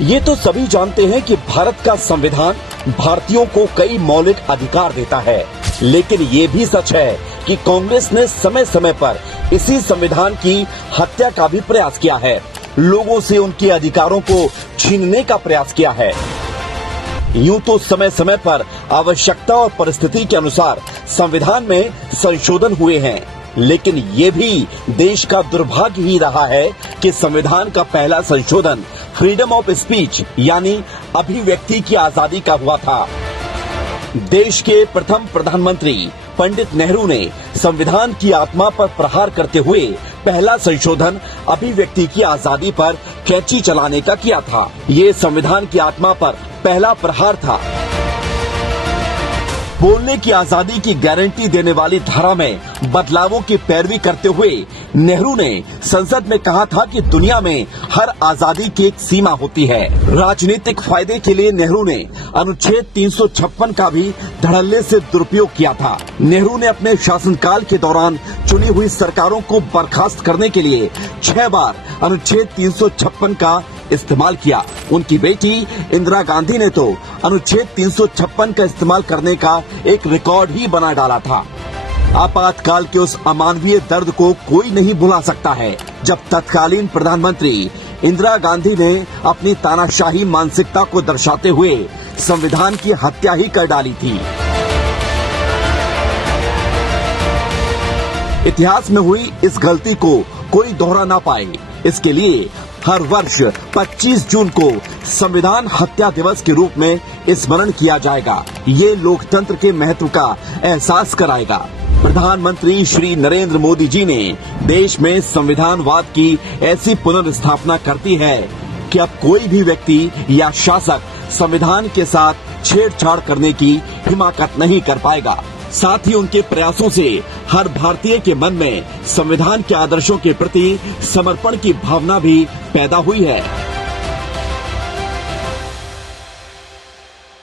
ये तो सभी जानते हैं कि भारत का संविधान भारतीयों को कई मौलिक अधिकार देता है, लेकिन ये भी सच है कि कांग्रेस ने समय समय पर इसी संविधान की हत्या का भी प्रयास किया है, लोगों से उनके अधिकारों को छीनने का प्रयास किया है। यूं तो समय समय पर आवश्यकता और परिस्थिति के अनुसार संविधान में संशोधन हुए हैं, लेकिन ये भी देश का दुर्भाग्य ही रहा है कि संविधान का पहला संशोधन फ्रीडम ऑफ स्पीच यानी अभिव्यक्ति की आजादी का हुआ था। देश के प्रथम प्रधानमंत्री पंडित नेहरू ने संविधान की आत्मा पर प्रहार करते हुए पहला संशोधन अभिव्यक्ति की आजादी पर कैंची चलाने का किया था। ये संविधान की आत्मा पर पहला प्रहार था। बोलने की आजादी की गारंटी देने वाली धारा में बदलावों की पैरवी करते हुए नेहरू ने संसद में कहा था कि दुनिया में हर आजादी की एक सीमा होती है। राजनीतिक फायदे के लिए नेहरू ने अनुच्छेद 356 का भी धड़ल्ले से दुरुपयोग किया था। नेहरू ने अपने शासनकाल के दौरान चुनी हुई सरकारों को बर्खास्त करने के लिए 6 बार अनुच्छेद 356 का इस्तेमाल किया। उनकी बेटी इंदिरा गांधी ने तो अनुच्छेद 356 का इस्तेमाल करने का एक रिकॉर्ड ही बना डाला था। आपातकाल के उस अमानवीय दर्द को कोई नहीं भुला सकता है, जब तत्कालीन प्रधानमंत्री इंदिरा गांधी ने अपनी तानाशाही मानसिकता को दर्शाते हुए संविधान की हत्या ही कर डाली थी। इतिहास में हुई इस गलती को कोई दोहरा ना पाए, इसके लिए हर वर्ष 25 जून को संविधान हत्या दिवस के रूप में स्मरण किया जाएगा। ये लोकतंत्र के महत्व का एहसास कराएगा। प्रधानमंत्री श्री नरेंद्र मोदी जी ने देश में संविधानवाद की ऐसी पुनर्स्थापना करती है कि अब कोई भी व्यक्ति या शासक संविधान के साथ छेड़छाड़ करने की हिमाकत नहीं कर पाएगा। साथ ही उनके प्रयासों से हर भारतीय के मन में संविधान के आदर्शों के प्रति समर्पण की भावना भी पैदा हुई है।